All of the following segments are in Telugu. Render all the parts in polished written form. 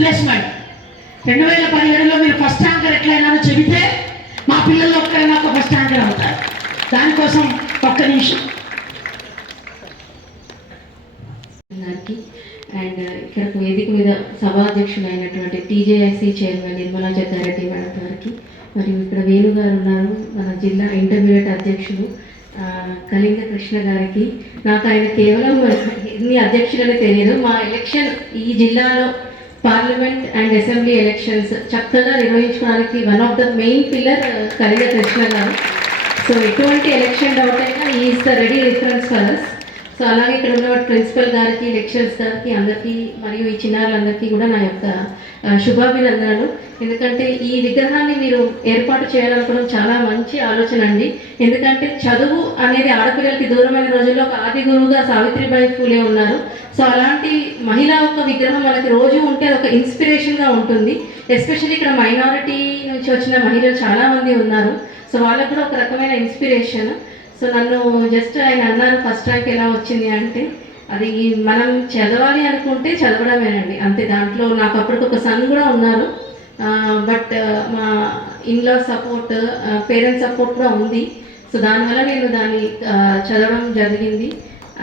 బ్లెస్మెంట్. 2017లో మీరు ఫస్ట్ ర్యాంకర్ ఎట్లయినారో చెబితే మా పిల్లలు ఒక్కరైనా ఒక ఫస్ట్ ర్యాంకర్ అవుతారు. దానికోసం ఒక్క నిమిషం. అండ్ ఇక్కడ వేదిక మీద సభాధ్యక్షులైనటువంటి టీజేఐసీ చైర్మన్ నిర్మలా జగ్గారెడ్డి మేడం గారికి, మరియు ఇక్కడ వేణు గారు ఉన్నారు, మన జిల్లా ఇంటర్మీడియట్ అధ్యక్షులు కళింగ కృష్ణ గారికి. నాకు ఆయన కేవలం ఎన్ని అధ్యక్షులని తెలియదు. మా ఎలక్షన్ ఈ జిల్లాలో పార్లమెంట్ అండ్ అసెంబ్లీ ఎలక్షన్స్ చక్కగా నిర్వహించుకోవడానికి one of the main pillar Kalinga Krishna గారు. సో ఎటువంటి ఎలక్షన్ డౌట్ అయినా is the ready reference for us. So అలాగే ఇక్కడ ఉన్న ప్రిన్సిపల్ గారికి, లెక్చరర్స్ గారికి, అందరికీ మరియు ఈ చిన్నారులందరికీ కూడా నా యొక్క శుభాభినందనలు. ఎందుకంటే ఈ విగ్రహాన్ని మీరు ఏర్పాటు చేయాలనుకోవడం చాలా మంచి ఆలోచన అండి. ఎందుకంటే చదువు అనేది ఆడపిల్లలకి దూరమైన రోజుల్లో ఒక ఆది గురువుగా సావిత్రిబాయి ఫూలే ఉన్నారు. సో అలాంటి మహిళా యొక్క విగ్రహం మనకి రోజు ఉంటే అది ఒక ఇన్స్పిరేషన్గా ఉంటుంది. ఎస్పెషల్లీ ఇక్కడ మైనారిటీ నుంచి వచ్చిన మహిళలు చాలామంది ఉన్నారు. సో వాళ్ళకు కూడా ఒక రకమైన ఇన్స్పిరేషన్. సో నన్ను జస్ట్ ఆయన అన్నారు ఫస్ట్ ర్యాంక్ ఎలా వచ్చింది అంటే, అది మనం చదవాలి అనుకుంటే చదవడమేనండి అంతే. దాంట్లో నాకు అప్పటికి ఒక సన్ కూడా ఉన్నారు. బట్ మా ఇన్లా సపోర్ట్, పేరెంట్స్ సపోర్ట్ కూడా ఉంది. సో దానివల్ల నేను దాన్ని చదవడం జరిగింది.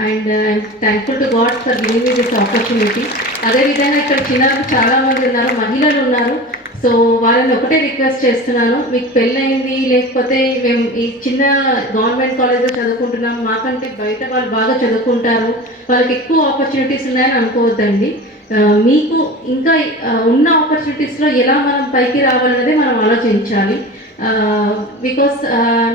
And I'm thankful to God for giving me this opportunity. అదేవిధంగా ఇక్కడ చిన్నప్పుడు చాలామంది ఉన్నారు, మహిళలు ఉన్నారు. సో వాళ్ళని ఒకటే రిక్వెస్ట్ చేస్తున్నాను, మీకు పెళ్ళయింది లేకపోతే మేము ఈ చిన్న గవర్నమెంట్ కాలేజ్లో చదువుకుంటున్నాం, మాకంటే బయట వాళ్ళు బాగా చదువుకుంటారు, వాళ్ళకి ఎక్కువ ఆపర్చునిటీస్ ఉన్నాయని అనుకోవద్దండి. మీకు ఇంకా ఉన్న ఆపర్చునిటీస్లో ఎలా మనం పైకి రావాలనేది మనం ఆలోచించాలి. బికాస్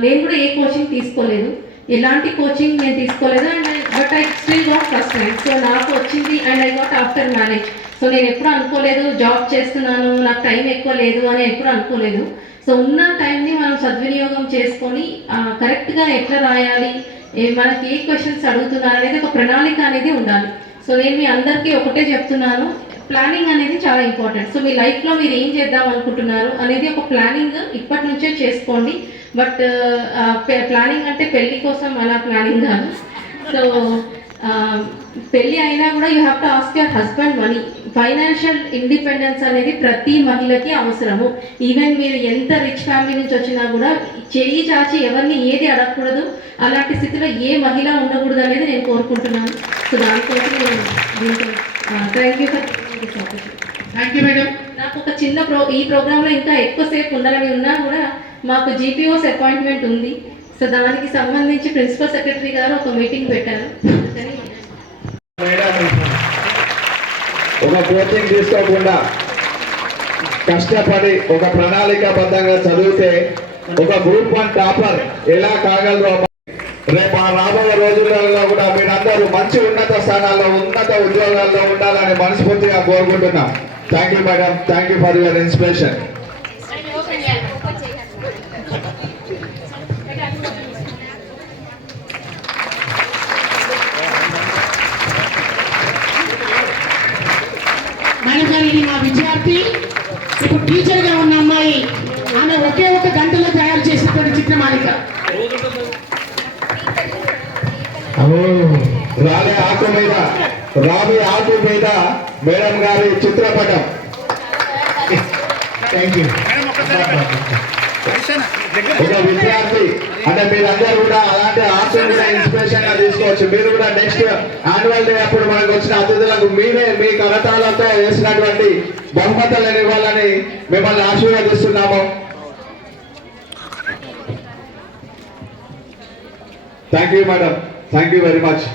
నేను కూడా ఏ కోచింగ్ తీసుకోలేదు, ఎలాంటి కోచింగ్ నేను తీసుకోలేదు. And but I still got first rank. So నాకు వచ్చింది and I got after marriage. So నేను ఎప్పుడు అనుకోలేదు జాబ్ చేస్తున్నాను, నాకు టైం ఎక్కువ లేదు అని ఎప్పుడు అనుకోలేదు. సో ఉన్న టైంని మనం సద్వినియోగం చేసుకొని కరెక్ట్గా ఎట్లా రాయాలి, మనకి ఏ క్వశ్చన్స్ అడుగుతున్నారు అనేది ఒక ప్రణాళిక అనేది ఉండాలి. సో నేను మీ అందరికీ ఒకటే చెప్తున్నాను, ప్లానింగ్ అనేది చాలా ఇంపార్టెంట్. సో మీ లైఫ్లో మీరు ఏం చేద్దాం అనుకుంటున్నారు అనేది ఒక ప్లానింగ్ ఇప్పటి నుంచే చేసుకోండి. బట్ ప్లానింగ్ అంటే పెళ్ళి కోసం అలా ప్లానింగ్ కాదు. సో పెళ్ళి అయినా కూడా you have to ask your husband money. Financial independence అనేది ప్రతి మహిళకి అవసరము. ఈవెన్ మీరు ఎంత రిచ్ ఫ్యామిలీ నుంచి వచ్చినా కూడా చేయి చాచి ఎవరిని ఏది అడగకూడదు. అలాంటి స్థితిలో ఏ మహిళ ఉండకూడదు అనేది నేను కోరుకుంటున్నాను. సో దానికోసం నేను దీంతో thank you for this opportunity. Thank you madam. నాకు ఒక చిన్న ఈ ప్రోగ్రాంలో ఇంకా ఎక్కువసేపు ఉండాలని ఉన్నా కూడా మాకు జీపీఓస్ అపాయింట్మెంట్ ఉంది. సో దానికి సంబంధించి ప్రిన్సిపల్ సెక్రటరీ గారు ఒక మీటింగ్ పెట్టారు. ఒక కోచింగ్ తీసుకోకుండా కష్టపడి ఒక ప్రణాళికాబద్ధంగా చదివితే ఒక గ్రూప్ 1 టాపర్ ఎలా కాగలరు. రేపు రాబోయే రోజులలో కూడా మీరందరూ మంచి ఉన్నత స్థానాల్లో, ఉన్నత ఉద్యోగాల్లో ఉండాలని మనస్ఫూర్తిగా కోరుకుంటున్నాం. Thank you madam, thank you for your inspiration. Madam గారు, ఇది మా విద్యార్థి, ఇప్పుడు టీచర్గా ఉన్న అమ్మాయి. ఆమె ఒకే ఒక గంటలో తయారు చేసినటువంటి చిత్రమాలిక. రాబే ఆకు మీద మేడం గారి చిత్రపటం. Thank you. ఒక విద్యార్థి అంటే మీరందరూ కూడా అలాంటి ఆర్ట్స్ ఇన్స్పిరేషన్ గా తీసుకోవచ్చు. మీరు కూడా నెక్స్ట్ యాన్యువల్ డే అప్పుడు మనకు వచ్చిన అతిథులకు మీరే మీ కరతాలతో వేసినటువంటి బహుమతులను ఇవ్వాలని మిమ్మల్ని ఆశీర్వదిస్తున్నాము. Thank you madam, thank you very much.